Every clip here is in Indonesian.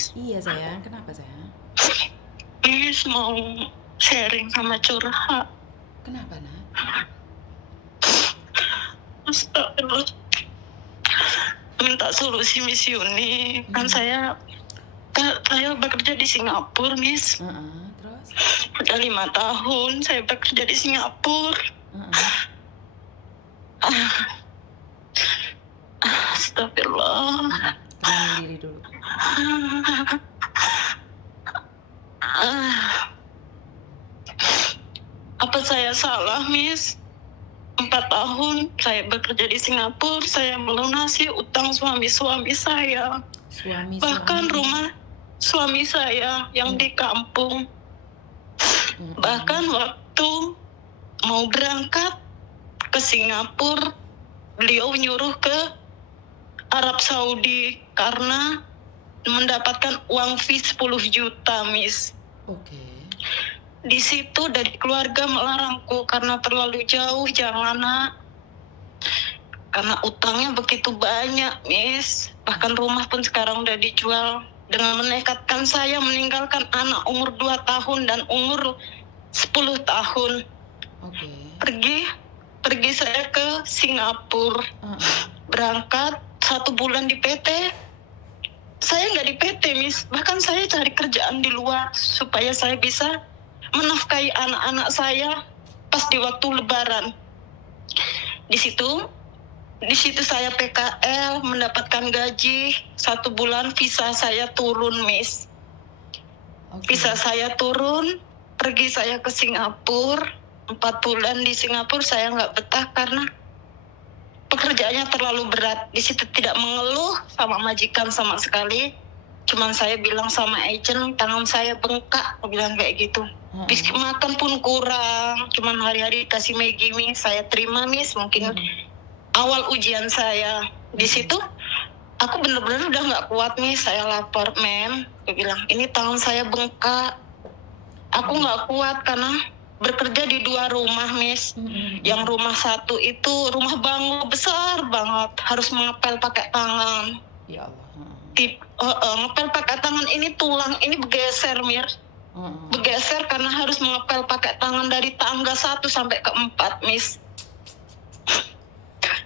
Miss. Iya sayang, kenapa sayang? Miss mau sharing sama curhat. Kenapa nak? Astagfirullah. Minta solusi Miss Yuni. Kan saya bekerja di Singapura, Miss. Terus? Udah 5 tahun saya bekerja di Singapura. Astagfirullah. Tenangin diri dulu. Apa saya salah, Miss? 4 tahun saya bekerja di Singapura, saya melunasi utang suami-suami saya. Bahkan rumah suami saya yang di kampung. Bahkan waktu mau berangkat ke Singapura, beliau nyuruh ke Arab Saudi karena mendapatkan uang fee 10 juta, Miss. Oke. Di situ dari keluarga melarangku karena terlalu jauh, jangan nak. Karena utangnya begitu banyak, Miss. Bahkan rumah pun sekarang udah dijual. Dengan menekatkan saya meninggalkan anak umur 2 tahun dan umur 10 tahun. Oke. Pergi saya ke Singapura. Berangkat 1 bulan di PT. Saya nggak di PT, Miss. Bahkan saya cari kerjaan di luar supaya saya bisa menafkahi anak-anak saya pas di waktu Lebaran. Di situ saya PKL, mendapatkan gaji 1 bulan, visa saya turun, Miss. Visa saya turun, pergi saya ke Singapura. 4 bulan di Singapura saya nggak betah karena pekerjaannya terlalu berat. Di situ tidak mengeluh sama majikan sama sekali. Cuman saya bilang sama agent, tangan saya bengkak, aku bilang kayak gitu. Biskuit makan pun kurang, cuman hari-hari kasih Maggi, Miss. Saya terima, Miss, mungkin awal ujian saya. Di situ aku bener-bener udah nggak kuat, Miss. Saya lapor, Mem, aku bilang ini tangan saya bengkak. Aku nggak kuat karena bekerja di 2 rumah, Miss. Yang rumah satu itu rumah bangau besar banget, harus mengepel pakai tangan. Ya Allah. Ngepel pakai tangan ini tulang ini bergeser, Mir. Bergeser karena harus mengepel pakai tangan dari tangga 1 sampai ke 4, Miss.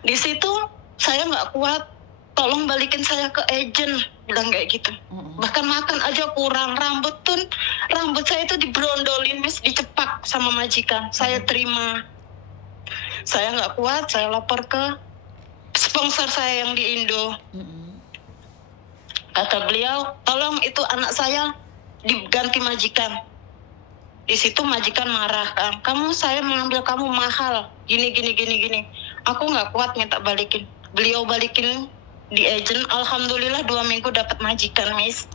Di situ saya nggak kuat, tolong balikin saya ke agent, bilang kayak gitu. Bahkan makan aja kurang, rambut saya itu dibrondolin, Miss, dicepak sama majikan. Saya terima. Saya nggak kuat, saya lapor ke sponsor saya yang di Indo. Kata beliau, tolong itu anak saya diganti majikan. Di situ majikan marah, saya mengambil kamu mahal, gini. Aku nggak kuat minta balikin. Beliau balikin di agent. Alhamdulillah 2 minggu dapat majikan, Miss.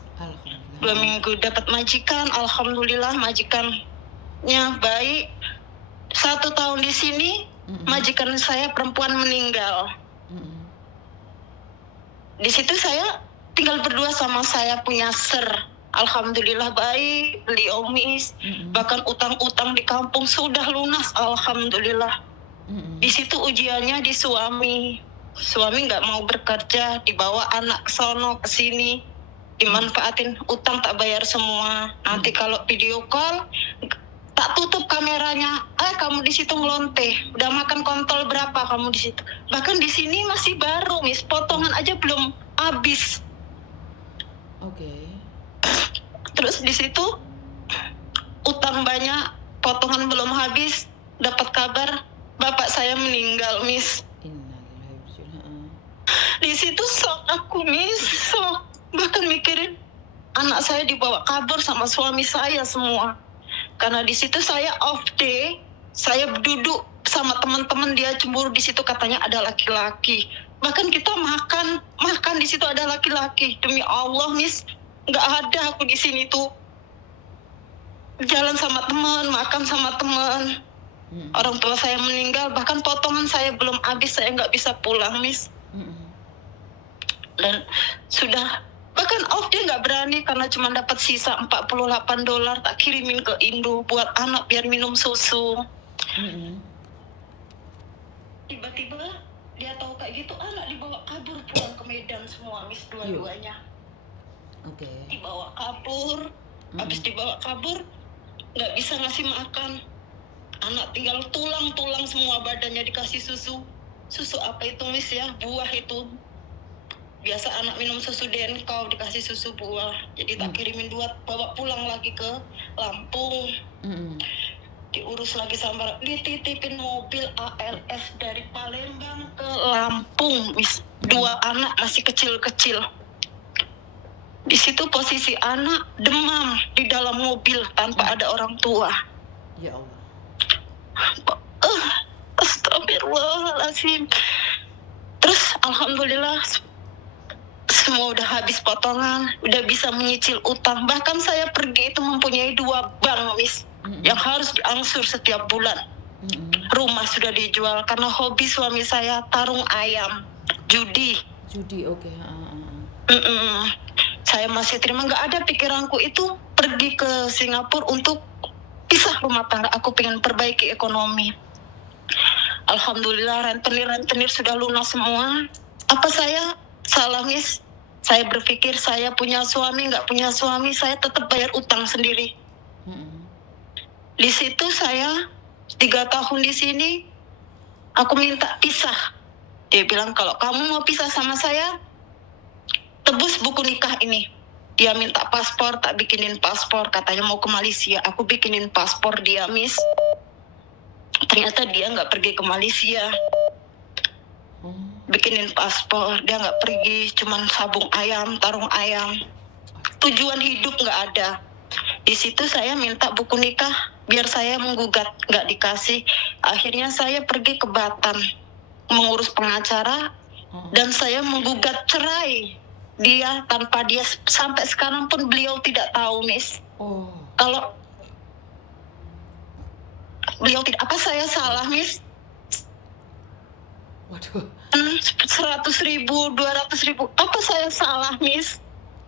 2 minggu dapat majikan. Alhamdulillah majikannya baik. 1 tahun di sini majikan saya perempuan meninggal. Di situ saya tinggal berdua sama saya punya ser. Alhamdulillah baik, beliau, Miss. Bahkan utang-utang di kampung sudah lunas, alhamdulillah. Di situ ujiannya di suami. Suami nggak mau bekerja, dibawa anak ke sono ke sini, dimanfaatin utang tak bayar semua. Nanti kalau video call tak tutup kameranya, kamu di situ ngelonte, udah makan kontol berapa kamu di situ. Bahkan di sini masih baru, Miss, potongan aja belum habis. Oke. Terus di situ utang banyak, potongan belum habis, dapat kabar bapak saya meninggal, Miss. Di situ shock aku, Miss, shock. Bahkan mikirin anak saya dibawa kabur sama suami saya semua. Karena di situ saya off day, saya duduk sama teman-teman, dia cemburu di situ katanya ada laki-laki. Bahkan kita makan di situ ada laki-laki. Demi Allah, Miss, nggak ada aku di sini tuh. Jalan sama teman, makan sama teman. Orang tua saya meninggal, bahkan potongan saya belum habis, saya nggak bisa pulang, Miss. Dan sudah bahkan off dia nggak berani karena cuma dapat sisa $48 tak kirimin ke Indo buat anak biar minum susu. Tiba-tiba dia tahu kayak gitu, anak dibawa kabur pulang ke Medan semua, Miss, dua-duanya. Oke. dibawa kabur. Habis Mm-mm. dibawa kabur, nggak bisa ngasih makan. Anak tinggal tulang-tulang semua badannya dikasih susu. Susu apa itu Miss ya? Buah itu. Biasa anak minum susu Denkau dikasih susu buah. Jadi tak kirimin bawa pulang lagi ke Lampung. Mm-mm. Diurus lagi sama dititipin mobil ALS dari Palembang ke Lampung, Miss. 2 anak masih kecil-kecil. Di situ posisi anak demam di dalam mobil tanpa ada orang tua. Ya Allah. Astagfirullahaladzim. Terus alhamdulillah semua udah habis potongan, udah bisa menyicil utang. Bahkan saya pergi itu mempunyai 2 bank, Miss, yang harus diangsur setiap bulan. Rumah sudah dijual karena hobi suami saya tarung ayam, judi. Oke. Saya masih terima, nggak ada pikiranku itu pergi ke Singapura untuk pisah rumah tangga. Aku pengen perbaiki ekonomi. Alhamdulillah rentenir sudah lunas semua. Apa saya salah, Miss? Saya berpikir saya punya suami, nggak punya suami, saya tetap bayar utang sendiri. Di situ saya 3 tahun di sini, aku minta pisah. Dia bilang kalau kamu mau pisah sama saya, tebus buku nikah ini. Dia minta paspor, tak bikinin paspor. Katanya mau ke Malaysia, aku bikinin paspor dia, Miss. Ternyata dia nggak pergi ke Malaysia. Bikinin paspor, dia nggak pergi, cuman sabung ayam, tarung ayam. Tujuan hidup nggak ada. Di situ saya minta buku nikah, biar saya menggugat, nggak dikasih. Akhirnya saya pergi ke Batam, mengurus pengacara, dan saya menggugat cerai dia tanpa dia. Sampai sekarang pun beliau tidak tahu, Miss. Kalau beliau tidak, apa saya salah, Miss? Waduh. 100.000, 200.000, apa saya salah, Miss?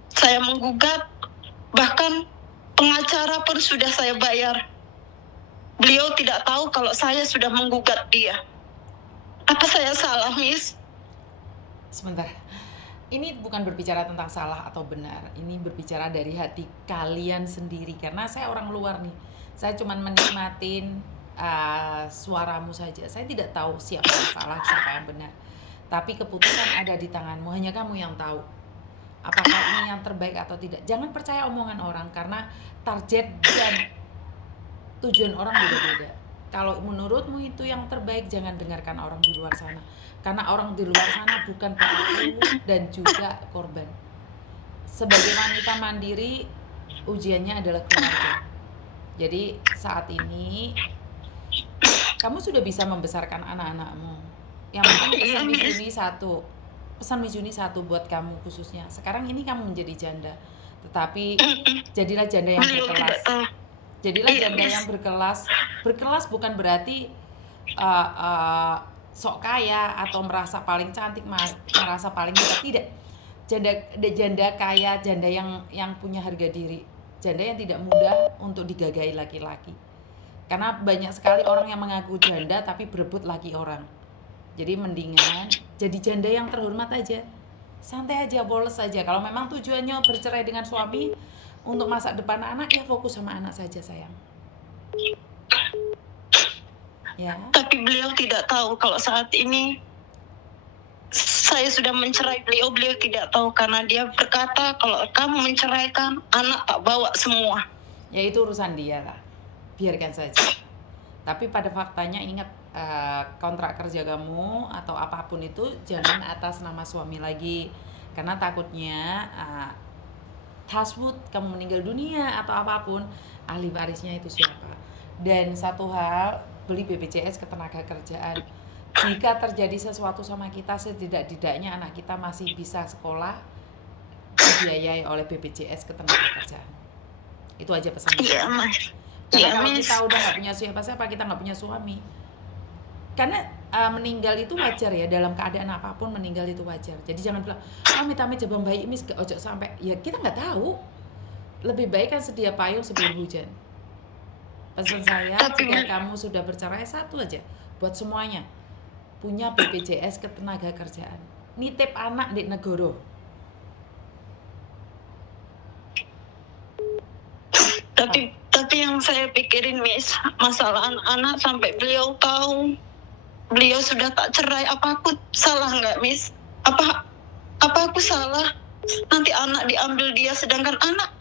Saya menggugat, bahkan pengacara pun sudah saya bayar. Beliau tidak tahu kalau saya sudah menggugat dia. Apa saya salah, Miss? Sebentar. Ini bukan berbicara tentang salah atau benar. Ini berbicara dari hati kalian sendiri. Karena saya orang luar nih. Saya cuma menikmatin suaramu saja. Saya tidak tahu siapa yang salah, siapa yang benar. Tapi keputusan ada di tanganmu. Hanya kamu yang tahu. Apakah ini yang terbaik atau tidak. Jangan percaya omongan orang. Karena target dan tujuan orang beda-beda. Kalau menurutmu itu yang terbaik, jangan dengarkan orang di luar sana. Karena orang di luar sana bukan pelaku dan juga korban. Sebagai wanita mandiri, ujiannya adalah keluarga. Jadi saat ini kamu sudah bisa membesarkan anak-anakmu. Yang penting pesan Miss Juni satu. Pesan Miss Juni satu buat kamu khususnya. Sekarang ini kamu menjadi janda. Tetapi jadilah janda yang berkelas. Jadilah janda yang berkelas. Berkelas bukan berarti sok kaya atau merasa paling cantik, merasa paling hebat. Tidak. Janda kaya, janda yang punya harga diri. Janda yang tidak mudah untuk digagahi laki-laki. Karena banyak sekali orang yang mengaku janda tapi berebut laki orang. Jadi mendingan jadi janda yang terhormat aja. Santai aja, boles aja. Kalau memang tujuannya bercerai dengan suami untuk masa depan anak, ya fokus sama anak saja, sayang. Ya. Tapi beliau tidak tahu kalau saat ini saya sudah mencerai beliau tidak tahu, karena dia berkata kalau kamu menceraikan anak tak bawa semua. Ya itu urusan dia lah, biarkan saja. Tapi pada faktanya ingat, kontrak kerja kamu atau apapun itu jangan atas nama suami lagi. Karena takutnya touchwood kamu meninggal dunia atau apapun, ahli warisnya itu siapa. Dan satu hal, beli BPJS Ketenagakerjaan. Jika terjadi sesuatu sama kita, setidak-tidaknya anak kita masih bisa sekolah dibiayai oleh BPJS Ketenagakerjaan. Itu aja pesan. Iya, Mas. Karena kalau kita udah nggak punya siapa-siapa, kita nggak punya suami. Karena meninggal itu wajar ya, dalam keadaan apapun meninggal itu wajar. Jadi jangan bilang, amit-amit jabang bayi mis gak ojok sampai. Ya kita nggak tahu. Lebih baik kan sedia payung sebelum hujan. Pesan saya, jika kamu sudah bercerai, satu aja buat semuanya, punya BPJS Ketenagakerjaan. Nitip anak di negara. Tapi yang saya pikirin, Miss, masalah anak-anak sampai beliau tahu beliau sudah tak cerai, apa aku salah nggak, Miss? Apa aku salah? Nanti anak diambil dia, sedangkan anak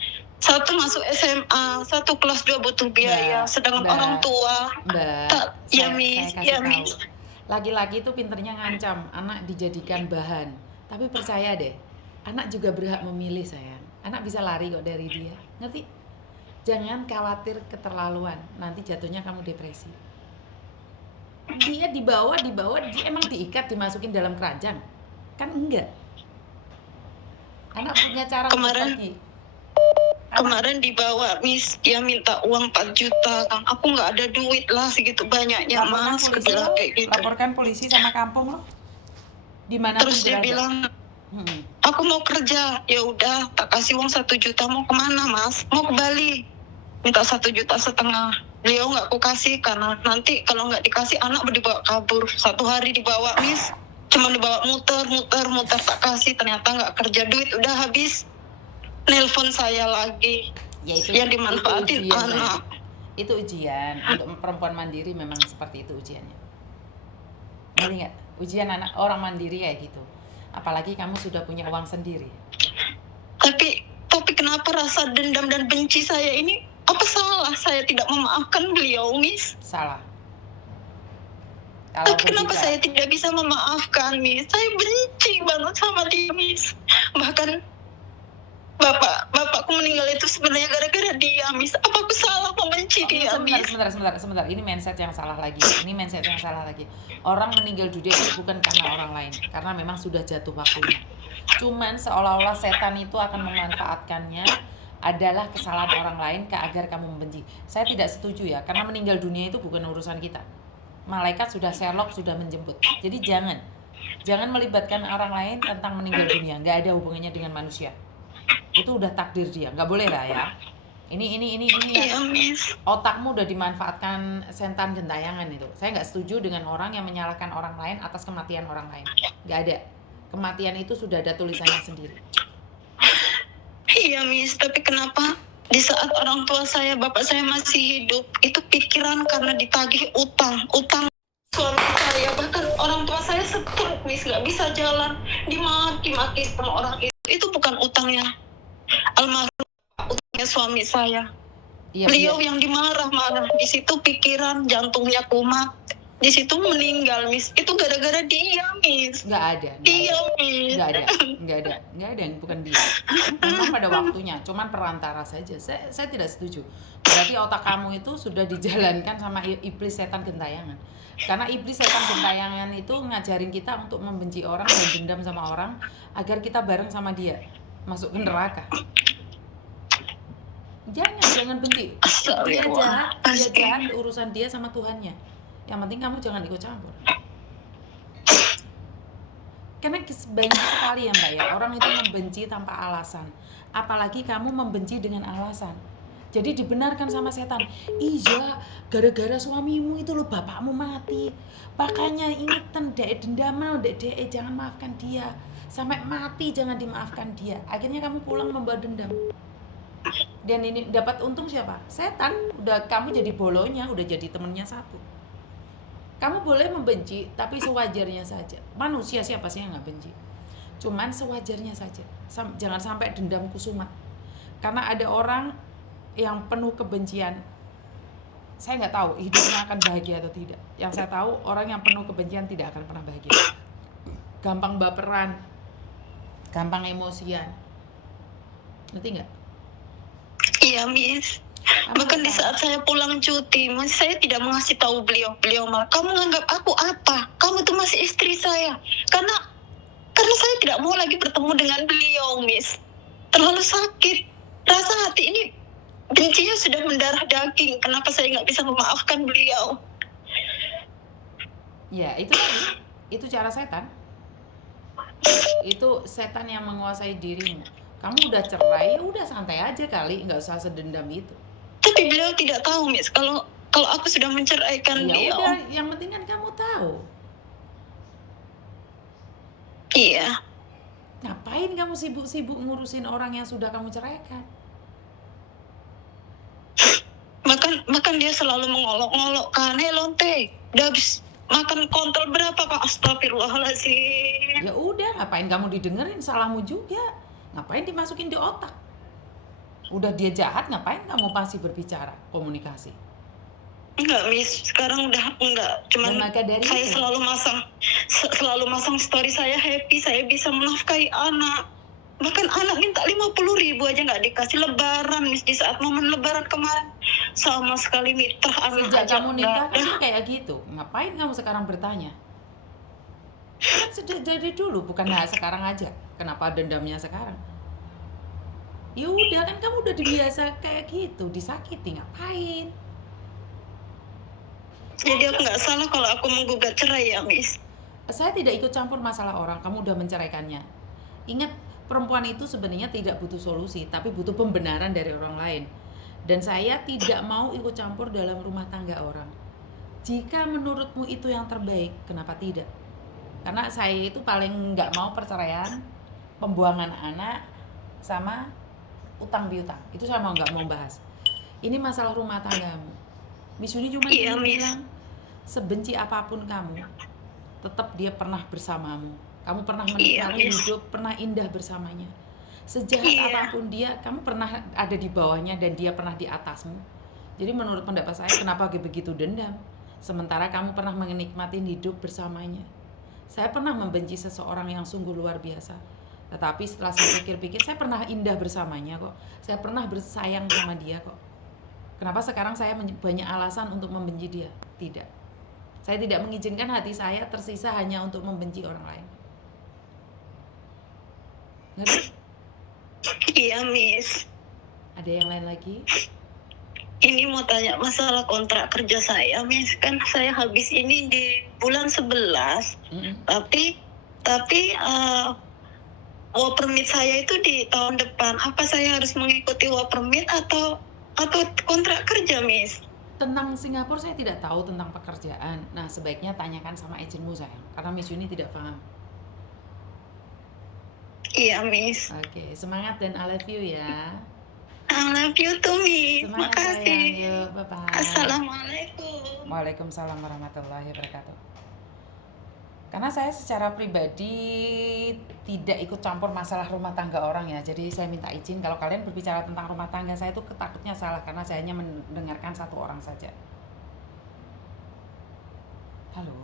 satu masuk SMA, satu kelas 2 butuh biaya, sedangkan orang tua tak. Ya, Miss, saya kasih tahu. Laki-laki itu pinternya ngancam, anak dijadikan bahan. Tapi percaya deh, anak juga berhak memilih, sayang. Anak bisa lari kok dari dia, ngerti? Jangan khawatir keterlaluan, nanti jatuhnya kamu depresi. Dia dibawa, dia emang diikat, dimasukin dalam keranjang? Kan enggak. Anak punya cara untuk pergi. Kemarin dibawa, Miss, dia minta uang 4 juta, Kang. Aku nggak ada duit lah segitu banyaknya, Mas. Kayak gitu. Laporkan polisi sama kampung lo. Dimana terus dia bilang, aku mau kerja. Ya udah, tak kasih uang 1 juta. Mau kemana, Mas? Mau ke Bali. Minta 1,5 juta. Beliau nggak aku kasih karena nanti kalau nggak dikasih anak dibawa kabur. 1 hari dibawa, Miss. Cuma dibawa muter tak kasih. Ternyata nggak kerja, duit udah habis. Nelpon saya lagi. Ya itu yang dimanfaatin itu ujian, anak. Itu ujian untuk perempuan mandiri, memang seperti itu ujiannya. Ngerti nggak? Ujian anak orang mandiri kayak gitu. Apalagi kamu sudah punya uang sendiri. Tapi kenapa rasa dendam dan benci saya ini? Apa salah saya tidak memaafkan beliau, Miss? Salah. Tapi kenapa saya tidak bisa memaafkan, Miss? Saya benci banget sama dia, Miss. Bahkan bapakku meninggal itu sebenarnya gara-gara dia, Miss. Apa aku salah membenci dia, Miss? Sebentar. Ini mindset yang salah lagi. Orang meninggal dunia itu bukan karena orang lain, karena memang sudah jatuh waktunya. Cuman seolah-olah setan itu akan memanfaatkannya adalah kesalahan orang lain agar kamu membenci. Saya tidak setuju ya, karena meninggal dunia itu bukan urusan kita. Malaikat sudah Sherlock sudah menjemput. Jadi jangan melibatkan orang lain tentang meninggal dunia. Nggak ada hubungannya dengan manusia. Itu udah takdir dia, nggak boleh lah ya. Ini ya, otakmu udah dimanfaatkan setan gentayangan itu. Saya nggak setuju dengan orang yang menyalahkan orang lain atas kematian orang lain. Nggak ada. Kematian itu sudah ada tulisannya sendiri. Iya, Miss, tapi kenapa di saat orang tua saya, bapak saya masih hidup, itu pikiran karena ditagih utang suami saya, bahkan orang tua saya stroke, Miss, nggak bisa jalan, dimaki-maki sama orang itu bukan utangnya almarhum, utangnya suami saya. Iya, beliau yang dimarah-marah, di situ pikiran jantungnya kumat, di situ meninggal, Miss. Itu gara-gara dia, Miss. Nggak ada. Miss. Nggak ada yang bukan dia. Memang pada waktunya, cuman perantara saja. Saya tidak setuju. Berarti otak kamu itu sudah dijalankan sama iblis setan gentayangan. Karena iblis setan gentayangan itu ngajarin kita untuk membenci orang dan dendam sama orang agar kita bareng sama dia masuk ke neraka. Jangan benci. Dia jahat, urusan dia sama Tuhannya. Yang penting kamu jangan ikut campur. Karena banyak sekali ya, Mbak ya, orang itu membenci tanpa alasan. Apalagi kamu membenci dengan alasan. Jadi dibenarkan sama setan. Iya, gara-gara suamimu itu loh bapakmu mati. Makanya ingetan dek dendam, dek jangan maafkan dia. Sampai mati jangan dimaafkan dia. Akhirnya kamu pulang membawa dendam. Dan ini dapat untung siapa? Setan. Udah kamu jadi bolonya, udah jadi temennya satu. Kamu boleh membenci, tapi sewajarnya saja. Manusia siapa sih yang nggak benci? Cuman sewajarnya saja. Jangan sampai dendam kusumat. Karena ada orang yang penuh kebencian. Saya nggak tahu hidupnya akan bahagia atau tidak. Yang saya tahu orang yang penuh kebencian tidak akan pernah bahagia. Gampang baperan, gampang emosian. Ngerti nggak? Iya, Miss. Bahkan di saat saya pulang cuti, saya tidak mengasih tahu beliau malah, kamu nganggap aku apa? Kamu tuh masih istri saya. Karena saya tidak mau lagi bertemu dengan beliau, Miss. Terlalu sakit. Rasa hati ini bencinya sudah mendarah daging. Kenapa saya nggak bisa memaafkan beliau? Ya, itu cara setan. Itu setan yang menguasai dirimu. Kamu udah cerai, ya udah santai aja kali, nggak usah sedendam itu. Tapi beliau tidak tahu, Miss, kalau aku sudah menceraikan dia. Ya udah, yang penting kan kamu tahu. Iya. Ngapain kamu sibuk-sibuk ngurusin orang yang sudah kamu ceraikan? bahkan dia selalu mengolok-ngolok kan, lonte, udah habis makan kontol berapa kak? Astagfirullahaladzim. Ya udah, ngapain kamu didengerin, salahmu juga. Ngapain dimasukin di otak? Udah dia jahat, ngapain kamu masih berbicara, komunikasi? Enggak Miss, sekarang udah enggak. Cuman maka dari saya itu, selalu masang story saya happy, saya bisa menafkahi anak. Bahkan anak minta 50.000 aja nggak dikasih. Lebaran Miss, di saat momen lebaran kemarin sama sekali mitra anak sejak aja kamu nggak nikah kan ada. dia kayak gitu. Ngapain kamu sekarang bertanya? Kan sejak dari dulu, bukan sekarang aja. Kenapa dendamnya sekarang? Ya udah, kan kamu udah dibiasa kayak gitu, disakiti, ngapain? Jadi aku nggak salah kalau aku menggugat cerai ya Miss. Saya tidak ikut campur masalah orang, kamu udah menceraikannya. Ingat, perempuan itu sebenarnya tidak butuh solusi, tapi butuh pembenaran dari orang lain. Dan saya tidak mau ikut campur dalam rumah tangga orang. Jika menurutmu itu yang terbaik, kenapa tidak? Karena saya itu paling nggak mau perceraian, pembuangan anak, sama utang piutang. Itu saya nggak mau bahas. Ini masalah rumah tanggamu. Miss Yuni cuma Iya ingin Miss. bilang, sebenci apapun kamu, tetap dia pernah bersamamu. Kamu pernah menikmati Miss. hidup, pernah indah bersamanya. Sejahat Iya. apapun dia, kamu pernah ada di bawahnya dan dia pernah di atasmu. Jadi menurut pendapat saya, kenapa begitu dendam? Sementara kamu pernah menikmati hidup bersamanya. Saya pernah membenci seseorang yang sungguh luar biasa. Tetapi setelah saya pikir-pikir, saya pernah indah bersamanya kok. Saya pernah bersayang sama dia kok. Kenapa sekarang saya banyak alasan untuk membenci dia? Tidak. Saya tidak mengizinkan hati saya tersisa hanya untuk membenci orang lain. Ngerti? Iya Miss. Ada yang lain lagi? Ini mau tanya masalah kontrak kerja saya Miss. Kan saya habis ini di bulan 11. Tapi work permit saya itu di tahun depan. Apa saya harus mengikuti work permit atau kontrak kerja Miss? Tentang Singapura saya tidak tahu tentang pekerjaan. Nah, sebaiknya tanyakan sama agenmu sayang, karena Miss Yuni tidak paham. Iya Miss. Oke, semangat dan I love you ya. I love you too Miss. Semangat Makasih. sayang, yuk, bye-bye. Assalamualaikum. Waalaikumsalam warahmatullahi wabarakatuh. Karena saya secara pribadi tidak ikut campur masalah rumah tangga orang ya. Jadi saya minta izin kalau kalian berbicara tentang rumah tangga saya itu ketakutnya salah karena saya hanya mendengarkan satu orang saja. Halo.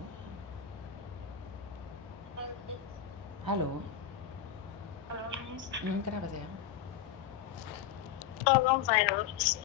Halo. Kenapa sayang? Tolong saya